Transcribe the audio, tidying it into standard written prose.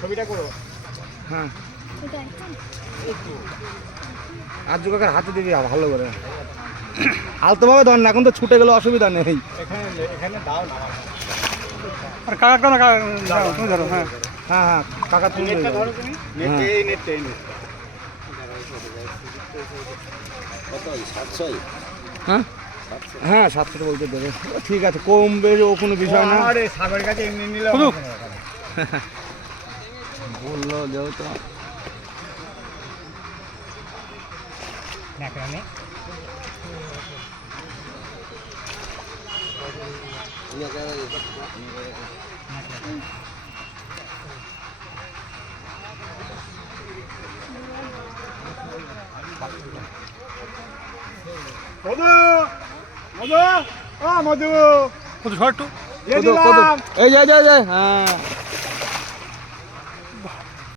ছবিটা করো। হ্যাঁ আর কাকার হাতে দিবি ভালো করে আলতোভাবে ধর না, এখন তো ছুটে গেলে অসুবিধা নেই। এখানে দাও না। আর কাকা তুমি ধরো। হ্যাঁ হ্যাঁ হ্যাঁ কাকা তুমি নেটটা ধরো তুমি। নেটে এই নেটটা এই নেট। হ্যাঁ হ্যাঁ 700 বলতে দেবে, ঠিক আছে, কম বেশি ও কোনো বিষয় না। আরে সাগরের কাছে এমনি নিলে বললো যেহেতু নেকড়ানে মধু মধু ও মধু কত শর্ট এই যে হ্যাঁ